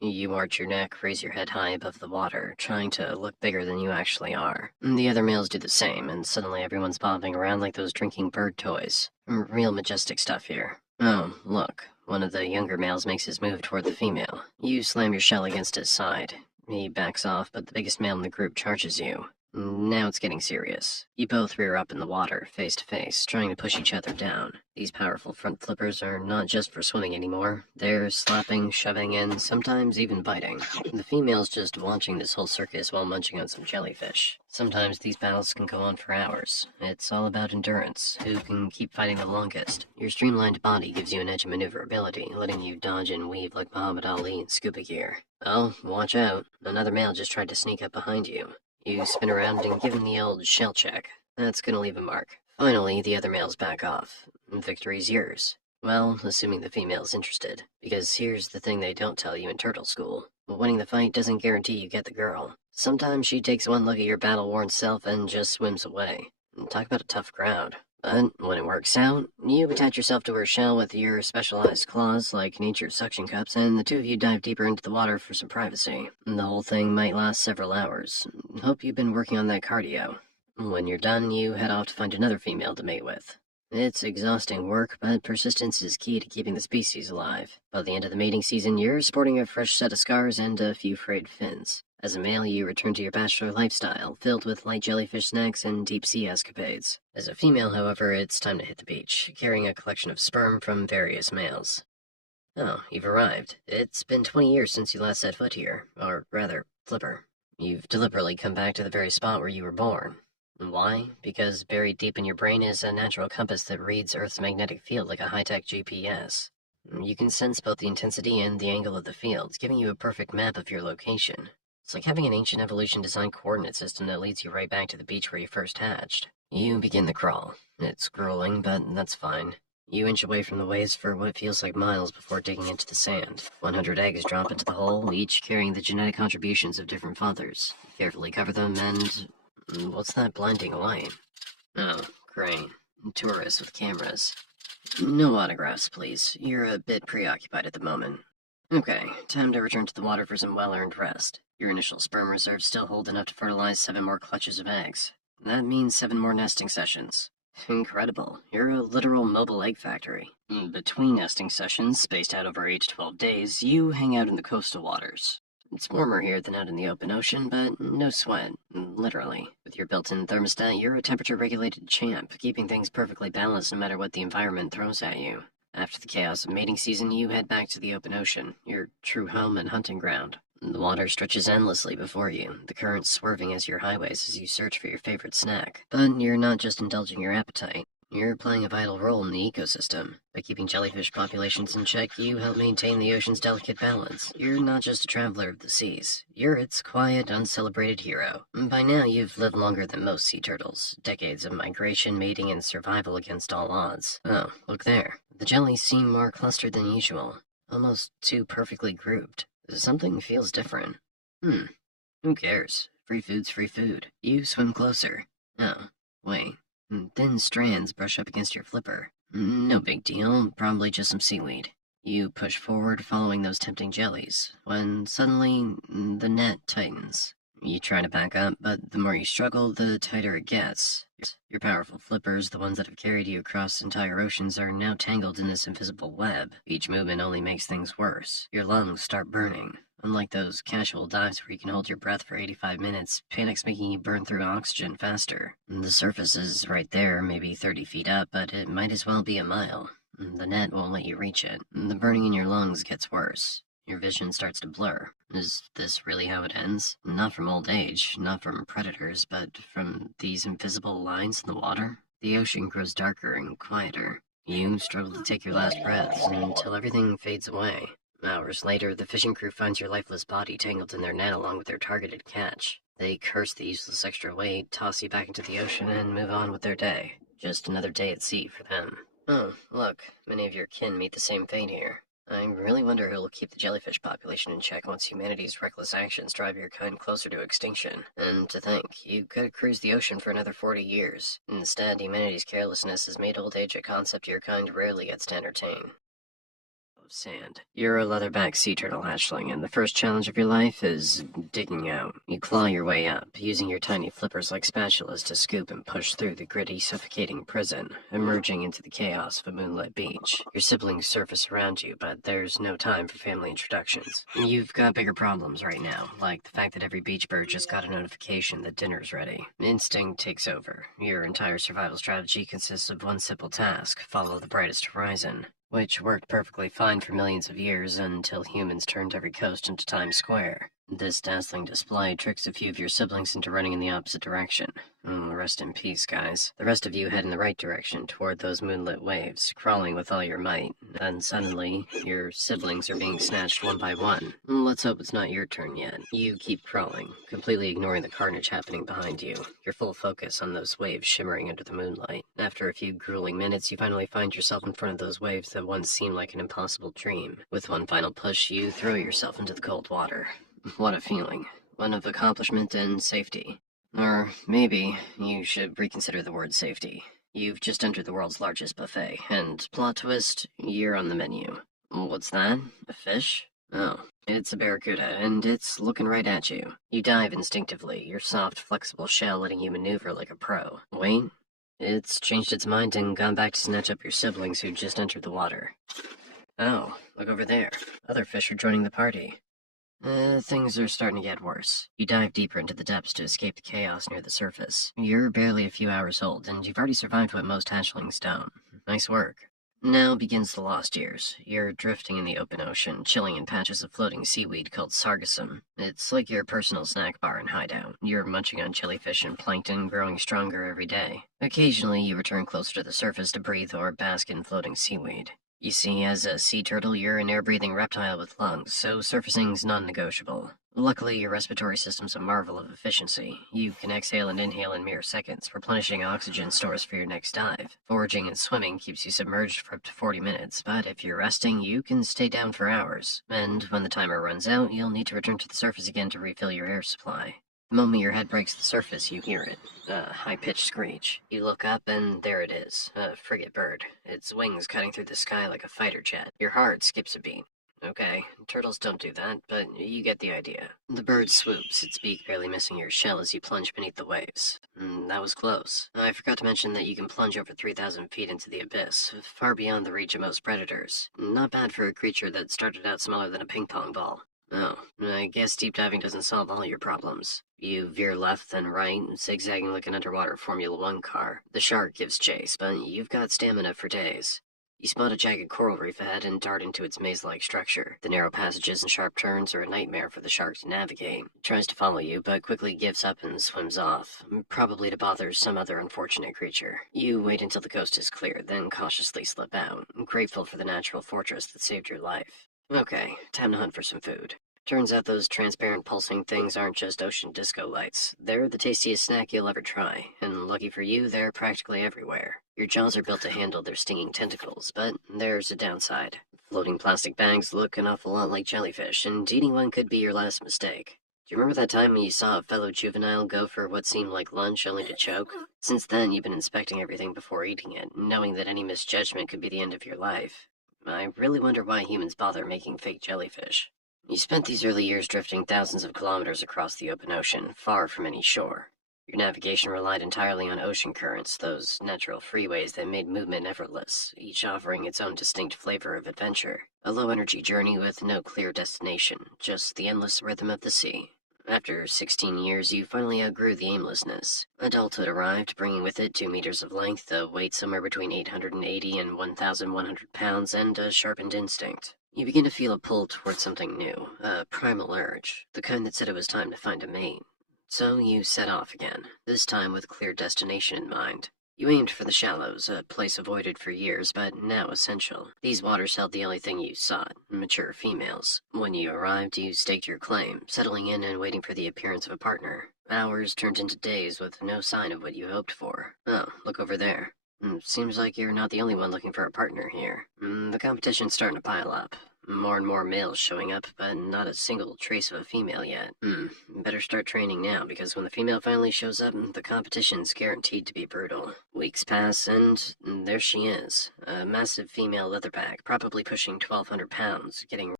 You arch your neck, raise your head high above the water, trying to look bigger than you actually are. The other males do the same, and suddenly everyone's bobbing around like those drinking bird toys. Real majestic stuff here. Oh, look. One of the younger males makes his move toward the female. You slam your shell against his side. He backs off, but the biggest male in the group charges you. Now it's getting serious. You both rear up in the water, face to face, trying to push each other down. These powerful front flippers are not just for swimming anymore. They're slapping, shoving, and sometimes even biting. The female's just watching this whole circus while munching on some jellyfish. Sometimes these battles can go on for hours. It's all about endurance. Who can keep fighting the longest? Your streamlined body gives you an edge of maneuverability, letting you dodge and weave like Muhammad Ali in scuba gear. Oh, watch out. Another male just tried to sneak up behind you. You spin around and give him the old shell check. That's gonna leave a mark. Finally, the other males back off. Victory's yours. Well, assuming the female's interested. Because here's the thing they don't tell you in turtle school. Winning the fight doesn't guarantee you get the girl. Sometimes she takes one look at your battle-worn self and just swims away. Talk about a tough crowd. But when it works out, you attach yourself to her shell with your specialized claws like nature's suction cups, and the two of you dive deeper into the water for some privacy. The whole thing might last several hours. Hope you've been working on that cardio. When you're done, you head off to find another female to mate with. It's exhausting work, but persistence is key to keeping the species alive. By the end of the mating season, you're sporting a fresh set of scars and a few frayed fins. As a male, you return to your bachelor lifestyle, filled with light jellyfish snacks and deep-sea escapades. As a female, however, it's time to hit the beach, carrying a collection of sperm from various males. Oh, you've arrived. It's been 20 years since you last set foot here, or rather, Flipper. You've deliberately come back to the very spot where you were born. Why? Because buried deep in your brain is a natural compass that reads Earth's magnetic field like a high-tech GPS. You can sense both the intensity and the angle of the field, giving you a perfect map of your location. It's like having an ancient evolution-designed coordinate system that leads you right back to the beach where you first hatched. You begin the crawl. It's grueling, but that's fine. You inch away from the waves for what feels like miles before digging into the sand. 100 eggs drop into the hole, each carrying the genetic contributions of different fathers. Carefully cover them and... what's that blinding light? Oh, great. Tourists with cameras. No autographs, please. You're a bit preoccupied at the moment. Okay, time to return to the water for some well-earned rest. Your initial sperm reserves still hold enough to fertilize 7 more clutches of eggs. That means 7 more nesting sessions. Incredible. You're a literal mobile egg factory. Between nesting sessions, spaced out over 8 to 12 days, you hang out in the coastal waters. It's warmer here than out in the open ocean, but no sweat, literally. With your built-in thermostat, you're a temperature-regulated champ, keeping things perfectly balanced no matter what the environment throws at you. After the chaos of mating season, you head back to the open ocean, your true home and hunting ground. The water stretches endlessly before you, the currents swerving as your highways as you search for your favorite snack. But you're not just indulging your appetite. You're playing a vital role in the ecosystem. By keeping jellyfish populations in check, you help maintain the ocean's delicate balance. You're not just a traveler of the seas. You're its quiet, uncelebrated hero. By now, you've lived longer than most sea turtles. Decades of migration, mating, and survival against all odds. Oh, look there. The jellies seem more clustered than usual. Almost too perfectly grouped. Something feels different. Who cares? Free food's free food. You swim closer. Oh, wait. Thin strands brush up against your flipper. No big deal, probably just some seaweed. You push forward, following those tempting jellies, when suddenly the net tightens. You try to back up, but the more you struggle, the tighter it gets. Your powerful flippers, the ones that have carried you across entire oceans, are now tangled in this invisible web. Each movement only makes things worse. Your lungs start burning. Unlike those casual dives where you can hold your breath for 85 minutes, panic's making you burn through oxygen faster. The surface is right there, maybe 30 feet up, but it might as well be a mile. The net won't let you reach it. The burning in your lungs gets worse. Your vision starts to blur. Is this really how it ends? Not from old age, not from predators, but from these invisible lines in the water? The ocean grows darker and quieter. You struggle to take your last breaths until everything fades away. Hours later, the fishing crew finds your lifeless body tangled in their net along with their targeted catch. They curse the useless extra weight, toss you back into the ocean, and move on with their day. Just another day at sea for them. Oh, look, many of your kin meet the same fate here. I really wonder who will keep the jellyfish population in check once humanity's reckless actions drive your kind closer to extinction. And to think, you could cruise the ocean for another 40 years. Instead, humanity's carelessness has made old age a concept your kind rarely gets to entertain. of sand. You're a leatherback sea turtle hatchling, and the first challenge of your life is digging out. You claw your way up, using your tiny flippers like spatulas to scoop and push through the gritty, suffocating prison, emerging into the chaos of a moonlit beach. Your siblings surface around you, but there's no time for family introductions. You've got bigger problems right now, like the fact that every beach bird just got a notification that dinner's ready. Instinct takes over. Your entire survival strategy consists of one simple task: follow the brightest horizon, which worked perfectly fine for millions of years until humans turned every coast into Times Square. This dazzling display tricks a few of your siblings into running in the opposite direction. Rest in peace, guys. The rest of you head in the right direction, toward those moonlit waves, crawling with all your might. Then suddenly, your siblings are being snatched one by one. Let's hope it's not your turn yet. You keep crawling, completely ignoring the carnage happening behind you, your full focus on those waves shimmering under the moonlight. After a few grueling minutes, you finally find yourself in front of those waves that once seemed like an impossible dream. With one final push, you throw yourself into the cold water. What a feeling. One of accomplishment and safety. Or maybe you should reconsider the word safety. You've just entered the world's largest buffet, and plot twist, you're on the menu. What's that? A fish? Oh, it's a barracuda, and it's looking right at you. You dive instinctively, your soft, flexible shell letting you maneuver like a pro. Wait, it's changed its mind and gone back to snatch up your siblings who just entered the water. Oh, look over there. Other fish are joining the party. Things are starting to get worse. You dive deeper into the depths to escape the chaos near the surface. You're barely a few hours old, and you've already survived what most hatchlings don't. Nice work. Now begins the lost years. You're drifting in the open ocean, chilling in patches of floating seaweed called sargassum. It's like your personal snack bar and hideout. You're munching on jellyfish and plankton, growing stronger every day. Occasionally, you return closer to the surface to breathe or bask in floating seaweed. You see, as a sea turtle, you're an air-breathing reptile with lungs, so surfacing's non-negotiable. Luckily, your respiratory system's a marvel of efficiency. You can exhale and inhale in mere seconds, replenishing oxygen stores for your next dive. Foraging and swimming keeps you submerged for up to 40 minutes, but if you're resting, you can stay down for hours. And when the timer runs out, you'll need to return to the surface again to refill your air supply. The moment your head breaks the surface, you hear it. A high-pitched screech. You look up, and there it is. A frigate bird. Its wings cutting through the sky like a fighter jet. Your heart skips a beat. Okay, turtles don't do that, but you get the idea. The bird swoops, its beak barely missing your shell as you plunge beneath the waves. That was close. I forgot to mention that you can plunge over 3,000 feet into the abyss, far beyond the reach of most predators. Not bad for a creature that started out smaller than a ping-pong ball. Oh, I guess deep diving doesn't solve all your problems. You veer left then right, zigzagging like an underwater Formula One car. The shark gives chase, but you've got stamina for days. You spot a jagged coral reef ahead and dart into its maze-like structure. The narrow passages and sharp turns are a nightmare for the shark to navigate. It tries to follow you, but quickly gives up and swims off, probably to bother some other unfortunate creature. You wait until the coast is clear, then cautiously slip out, grateful for the natural fortress that saved your life. Okay, time to hunt for some food. Turns out those transparent pulsing things aren't just ocean disco lights. They're the tastiest snack you'll ever try, and lucky for you, they're practically everywhere. Your jaws are built to handle their stinging tentacles, but there's a downside. Floating plastic bags look an awful lot like jellyfish, and eating one could be your last mistake. Do you remember that time when you saw a fellow juvenile go for what seemed like lunch only to choke? Since then, you've been inspecting everything before eating it, knowing that any misjudgment could be the end of your life. I really wonder why humans bother making fake jellyfish. You spent these early years drifting thousands of kilometers across the open ocean, far from any shore. Your navigation relied entirely on ocean currents, those natural freeways that made movement effortless, each offering its own distinct flavor of adventure. A low-energy journey with no clear destination, just the endless rhythm of the sea. After 16 years, you finally outgrew the aimlessness. Adulthood arrived, bringing with it 2 meters of length, a weight somewhere between 880 and 1,100 pounds, and a sharpened instinct. You begin to feel a pull towards something new, a primal urge, the kind that said it was time to find a mate. So you set off again, this time with clear destination in mind. You aimed for the shallows, a place avoided for years, but now essential. These waters held the only thing you sought, mature females. When you arrived, you staked your claim, settling in and waiting for the appearance of a partner. Hours turned into days with no sign of what you hoped for. Oh, look over there. Seems like you're not the only one looking for a partner here. The competition's starting to pile up. More and more males showing up, but not a single trace of a female yet. Better start training now, because when the female finally shows up, the competition's guaranteed to be brutal. Weeks pass, and there she is. A massive female leatherback, probably pushing 1,200 pounds, getting